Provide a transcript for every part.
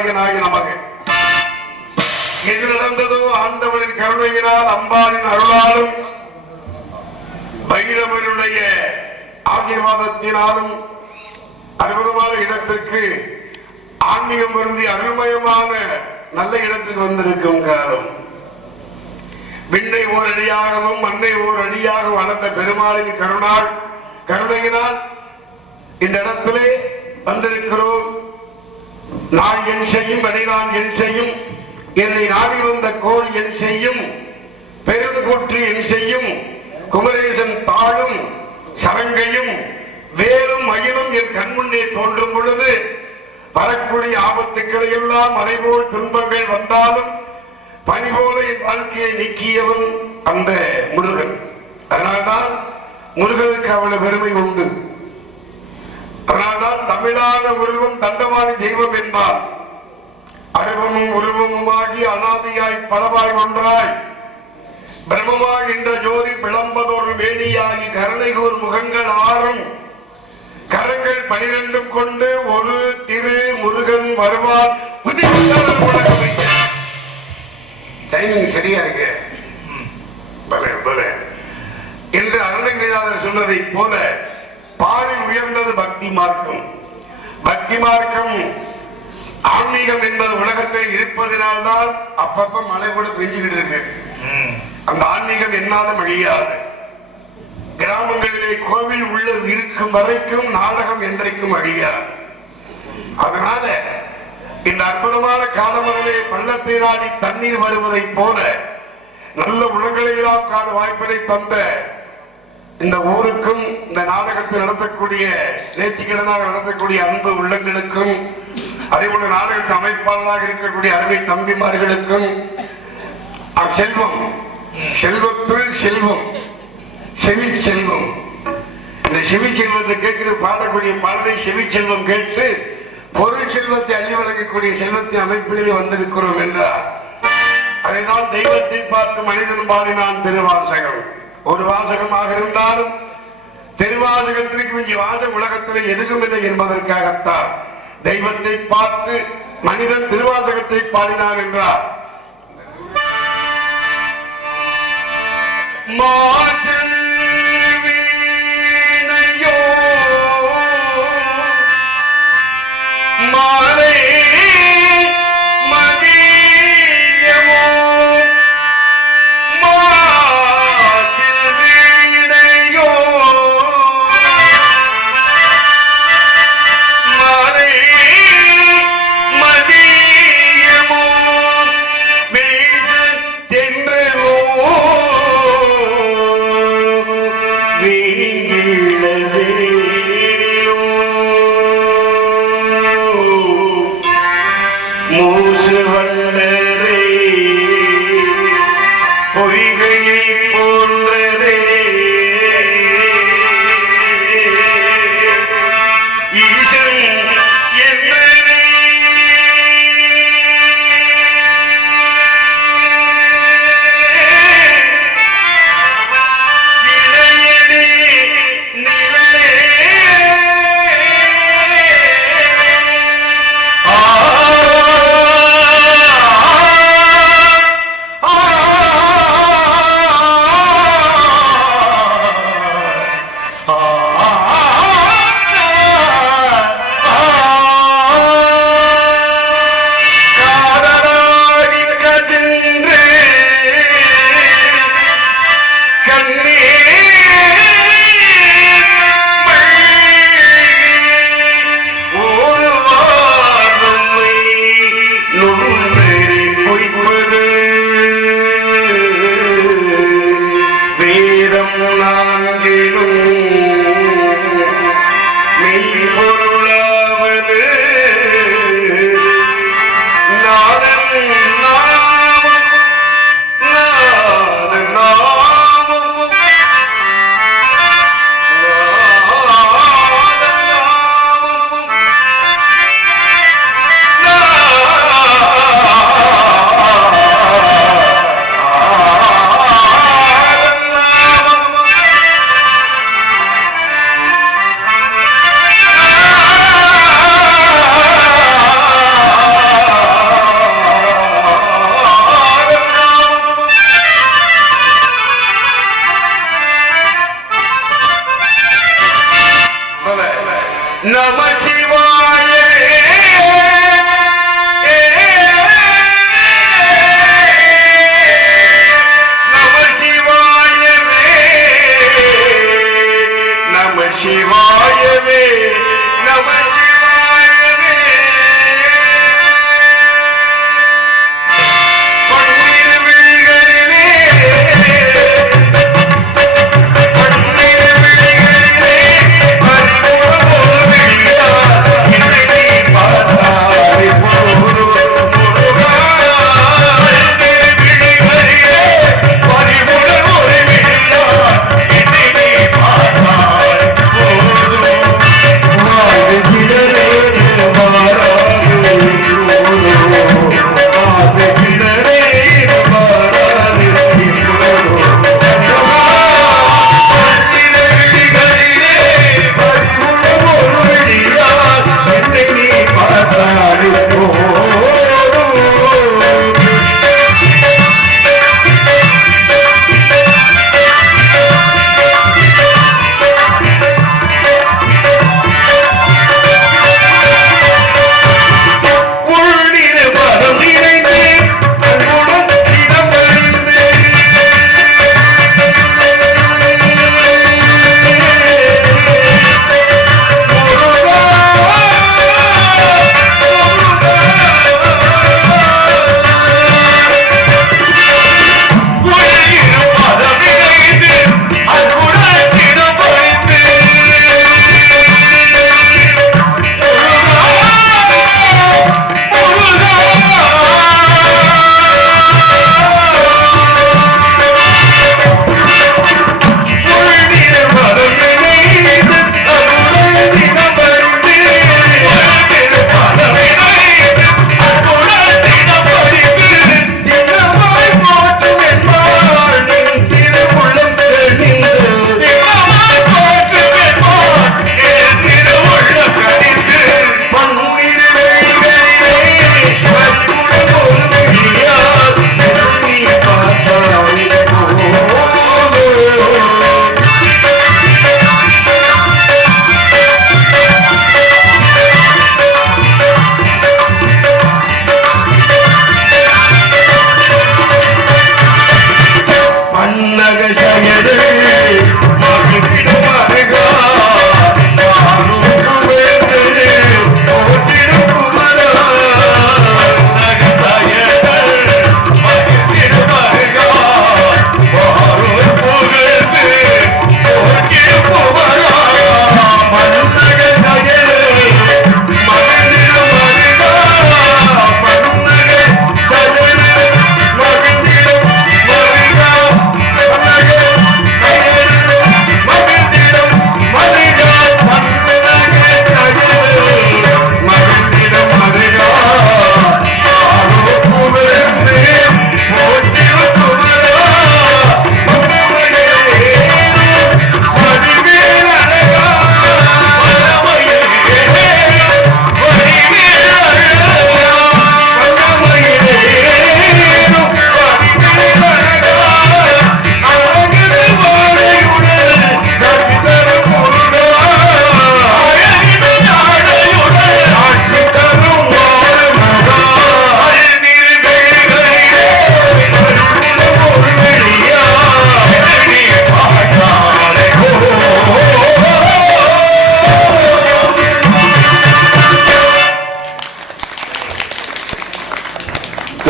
நாராயணாய நமக. எது நடந்ததோ ஆண்டவரின் கருணையினால் அம்பாளின் அருளாலும் பைரவருடைய ஆசீர்வாதத்தினாலும் அற்புதமான இடத்திற்கு ஆன்மீகம் வருந்தி அருள்மயமான நல்ல இடத்துக்கு வந்திருக்கும் காலம். விண்ணை ஓர் அடியாகவும் மண்ணை ஓர் அடியாக வளர்ந்த பெருமாளின் கருணால் கருணையினால் இந்த இடத்திலே வந்திருக்கிறோம். நான் என் செய்யும் அடி நான் என் செய்யும். என்னை நாடி வந்த கோள் என் செய்யும். பெருங்கூற்று என் செய்யும். குமரேசன் தாழும் சரங்கையும் வேலும் மயிலும் என் கண்முன்னே தோன்றும் பொழுது வரக்கூடிய ஆபத்துக்களை எல்லாம் மலைபோல் துன்பங்கள் வந்தாலும் பணிபோல என் வாழ்க்கையை நீக்கியவன் அந்த முருகன். அதனால்தான் முருகனுக்கு அவ்வளவு பெருமை உண்டு. ஆனால் தமிழான உருவம் தண்டவாணி தெய்வம் என்பார். அருவமும் உருவமுமாகி அனாதியாய் பலவாய் ஒன்றாய். பிரம்மமாகின்ற ஜோதி பிளம்பதொரு வேணியாகி கருணைகூர் முகங்கள் ஆறும். கரங்கள் பனிரெண்டும் கொண்டு ஒரு திரு முருகன் வருவார் உதிர்ந்தார் உலகமே. டைமிங் சரியா இருக்கு பலே பலே என்று அருணகிரிநாதர் சொன்னதைப் போல பாரில் உயர்ந்தது பக்தி மார்க்கம் பக்தி மார்க்கம் ஆன்மீகம் என்பது உலகத்தில் இருப்பதினால்தான் அப்பப்ப மழை கூட பெஞ்சுக்கிட்டு இருக்கு. அந்த ஆன்மீகம் என்னாலும் அழியாது. கிராமங்களிலே கோவில் உள்ள இருக்கும் வரைக்கும் நாடகம் என்றைக்கும் அழியாது. அதனால இந்த அற்புதமான காலமரலே பள்ளத்தை நாடி தண்ணீர் வருவதைப் போல நல்ல உலகளை எல்லாம் காண வாய்ப்பினை தந்த இந்த ஊருக்கும் இந்த நாடகத்தை நடத்தக்கூடிய நேர்த்திக்கடனாக நடத்தக்கூடிய அன்பு உள்ளங்களுக்கும் அதே போல நாடகத்தின் அமைப்பாளராக இருக்கக்கூடிய அருமை தம்பிமார்களுக்கும் செல்வம். செல்வத்துள் செல்வம். செவி செல்வம். இந்த செவி செல்வத்தை கேட்கிற பாடக்கூடிய பாடலை செவி செல்வம் கேட்டு பொருள் செல்வத்தை அள்ளி வழங்கக்கூடிய செல்வத்தின் அமைப்பிலேயே வந்திருக்கிறோம் என்றார். அதைதான் தெய்வத்தை பார்த்து மனிதன் பாடினான் திருவாசகம். ஒரு வாசகமாக இருந்தாலும் திருவாசகத்திற்கு மிஞ்சி வாச உலகத்தில் எதுவும் இல்லை என்பதற்காகத்தான் தெய்வத்தை பார்த்து மனிதன் திருவாசகத்தை பாடினார் என்றார். மாசன் খুশ হলে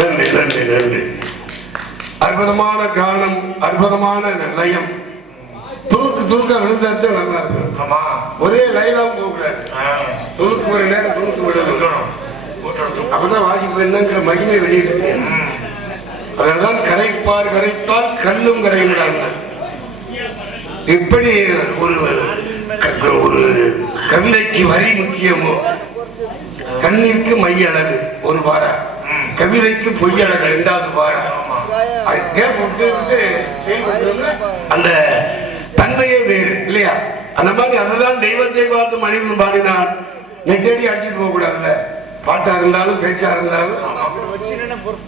நன்றி நன்றி நன்றி. அற்புதமான காலம் அற்புதமான லயம். துணுக்கு துணுக்க விழுந்தாச்சு நல்லா இருக்கும். ஒரே லைனாவும் போகக்கூடாது. ஆ, துணுக்கு ஒரு நேரம் துணுக்கு விடணும். அப்பதான் வாசிப்பு என்னங்கிற மகிமை வெளியிட்டு அதனால்தான் கரைப்பார் கரைத்தால் கல்லும் கரையிடாங்க எப்படி ஒரு ஒரு கவிதைக்கு வரி முக்கியமோ? கண்ணிற்கு மை அழகு. ஒரு பாரா கவிதைக்கு பொய் அழகு இரண்டாவது பாரா அது கேப் விட்டு விட்டு செயல்படுறதுல அந்த தன்மையே வேறு இல்லையா? அந்த மாதிரி அதுதான் தெய்வத்தை பார்த்து மனிதன் பாடினான் நெட்டடி அடிச்சுட்டு போக கூடாதுல்ல பாட்டா இருந்தாலும் பேச்சா இருந்தாலும்.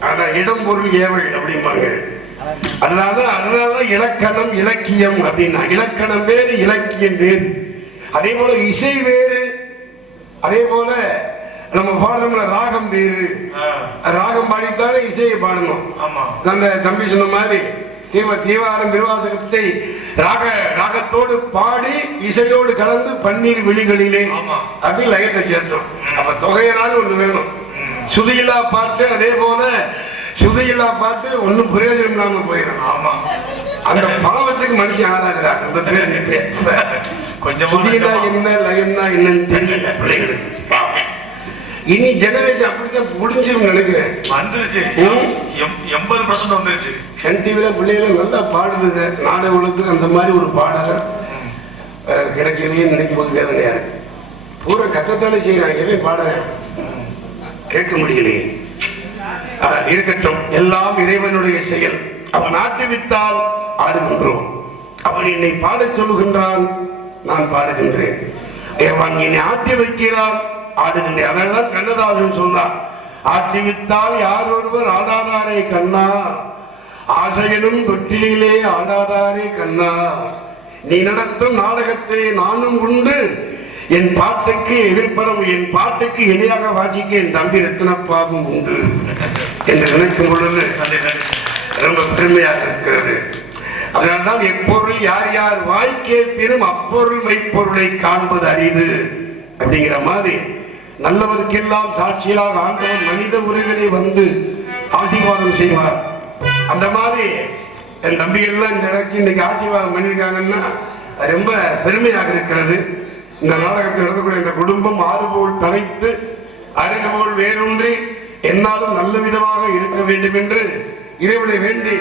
அதான் இடம் பொருள் ஏவல் அப்படிம்பாங்க. அதனால அதனால இலக்கணம் இலக்கியம் அப்படின்னா இலக்கணம் வேறு இலக்கியம் வேறு. அதே போல இசை வேறு அதே போல நம்ம பாடுறோம்ல ராகம் வேறு. ராகம் பாடித்தானே இசையை பாடணும் ஆமா. அந்த தம்பி சொன்ன மாதிரி தீவ தீவாரம் திருவாசகத்தை ராக ராகத்தோடு பாடி இசையோடு கலந்து பன்னீர் விழிகளிலே ஆமா. அப்படி லயத்தை சேர்த்தோம். அப்ப தொகையனாலும் ஒண்ணு வேணும். சுதியில்லா பாட்டு அதே போல சுதியில்லா பாட்டு ஒண்ணும் பிரயோஜனம் இல்லாம போயிடும். ஆமா. அந்த பாவத்துக்கு மனுஷன் ஆளாகிறார். அந்த பேர். கொஞ்சமா சுதியிலா என்ன லயம்னா என்னன்னு தெரியல. பிள்ளைகளுக்கு. இனி ஜெனரேஷன் அப்படித்தான் முடிஞ்சிரும் நினைக்கிறேன். வந்துருச்சு. எண்பது பர்சன்ட் வந்துருச்சு. சன் டிவியில பிள்ளைகள் நல்லா பாடுதுங்க உலகத்துக்கு அந்த மாதிரி ஒரு பாடகர் அஹ், கிடைக்கலையே நினைக்கும் போது வேதனையா பூரா கத்தத்தானே செய்யறாங்க எதையும் பாட கேட்க முடியலையே. இருக்கட்டும். எல்லாம் இறைவனுடைய செயல். அவன் ஆற்றுவித்தால் ஆடுகின்றோம். அவன் என்னை பாடச் சொல்லுகின்றான். நான் பாடுகின்றேன். அவன் என்னை ஆற்றி வைக்கிறான். ஆடுகின்றேன் அதனால்தான் கண்ணதாசன் சொன்னார் ஆற்றிவித்தால் யார் ஒருவர் ஆடாதாரே கண்ணா? ஆசையனும் தொட்டிலே ஆடாதாரே கண்ணா? நீ நடத்தும் நாடகத்திலே நானும் உண்டு. என் பாட்டுக்கு எதிர்ப்பறம் என் பாட்டுக்கு இணையாக வாசிக்க என் தம்பி ரத்னப்பாவும் உண்டு. என்று நினைக்கும் பொழுது ரொம்ப பெருமையாக இருக்கிறது. அதனால்தான் எப்பொருள் யார் யார் வாய் கேட்பினும் அப்பொருள் மெய்ப்பொருளை காண்பது அரிது. அப்படிங்கிற மாதிரி நல்லவருக்கெல்லாம் சாட்சியாக ஆண்டவன் மனித உறவினை வந்து ஆசீர்வாதம் செய்வார். அந்த மாதிரி என் தம்பிகள்லாம் இந்த இடத்துக்கு இன்னைக்கு ஆசீர்வாதம் பண்ணியிருக்காங்கன்னா ரொம்ப பெருமையாக இருக்கிறது. இந்த நாடகத்தில் நடக்கக்கூடிய இந்த குடும்பம் ஆறுபோல் தலைத்து அருகபோல் வேரூன்றி என்னாலும் நல்ல விதமாக இருக்க வேண்டும் என்று இறைவனை வேண்டி.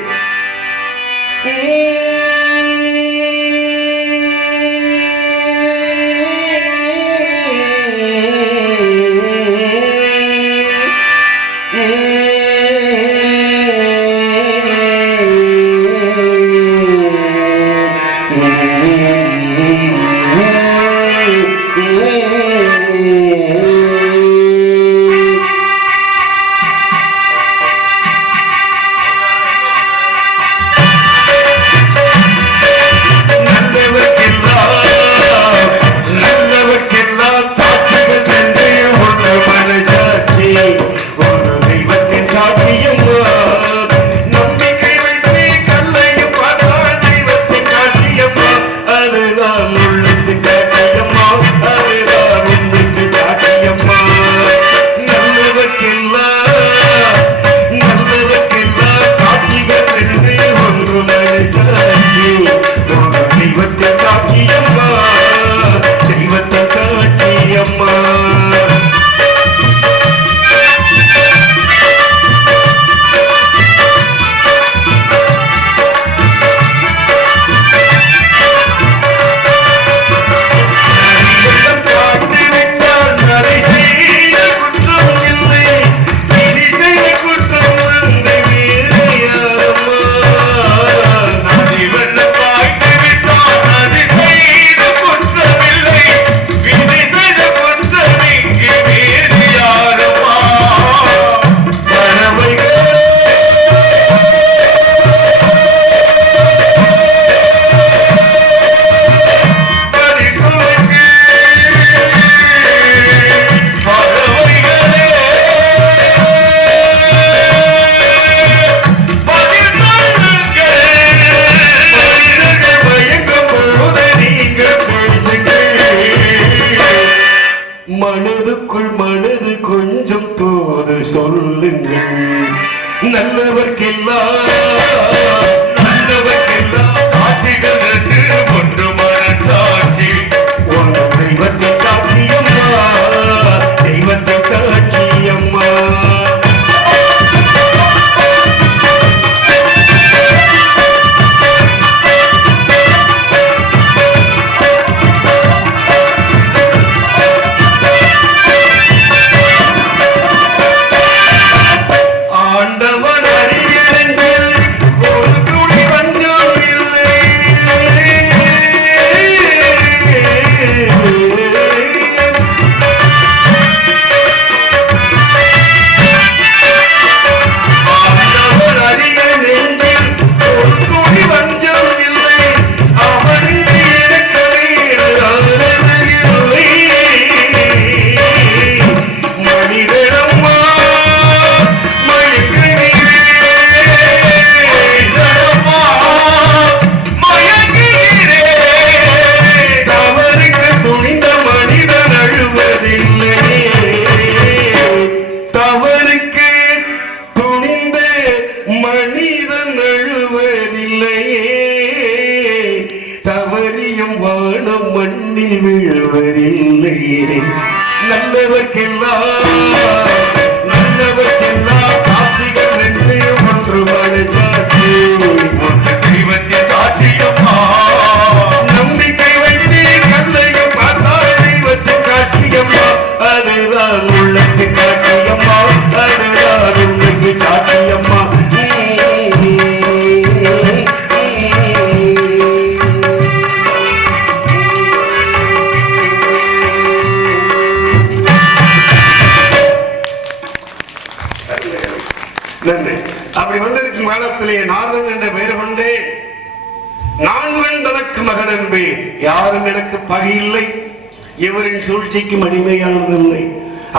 இவரின் அடிமையானதில்லை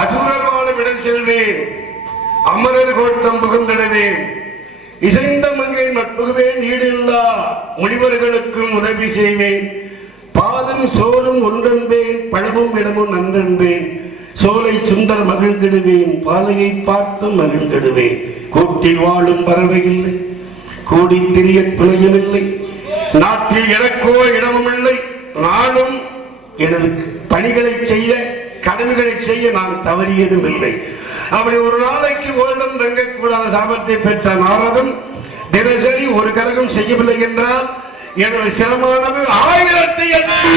அசுரமான இடம் செல்வேன். அமரர் கோட்டம் புகுந்திடுவேன். இசைந்த மங்கை நட்புகுவேன் ஈடில்லா முனிவர்களுக்கும் உதவி செய்வேன். பாலும் சோறும் ஒன்றென்பேன். பழமும் இடமும் நன்றென்பேன். சோலை சுந்தர் மகிழ்ந்திடுவேன். பாலையை பார்த்து மகிழ்ந்திடுவேன். கூட்டில் வாழும் பறவை இல்லை கூடி திரிய துணையுமில்லை நாட்டில் எனக்கோ இடமும் இல்லை நாளும் எனது பணிகளை செய்ய கடன்களை செய்ய நான் தவறியதும் இல்லை அப்படி ஒரு நாளைக்கு ஓல்டன் தங்கக்கூடாத சாபத்தை பெற்ற நாரதன் தினசரி ஒரு கரகம் செய்யவில்லை என்றால் எனது சிரமமானது ஆயிரத்தி எட்டு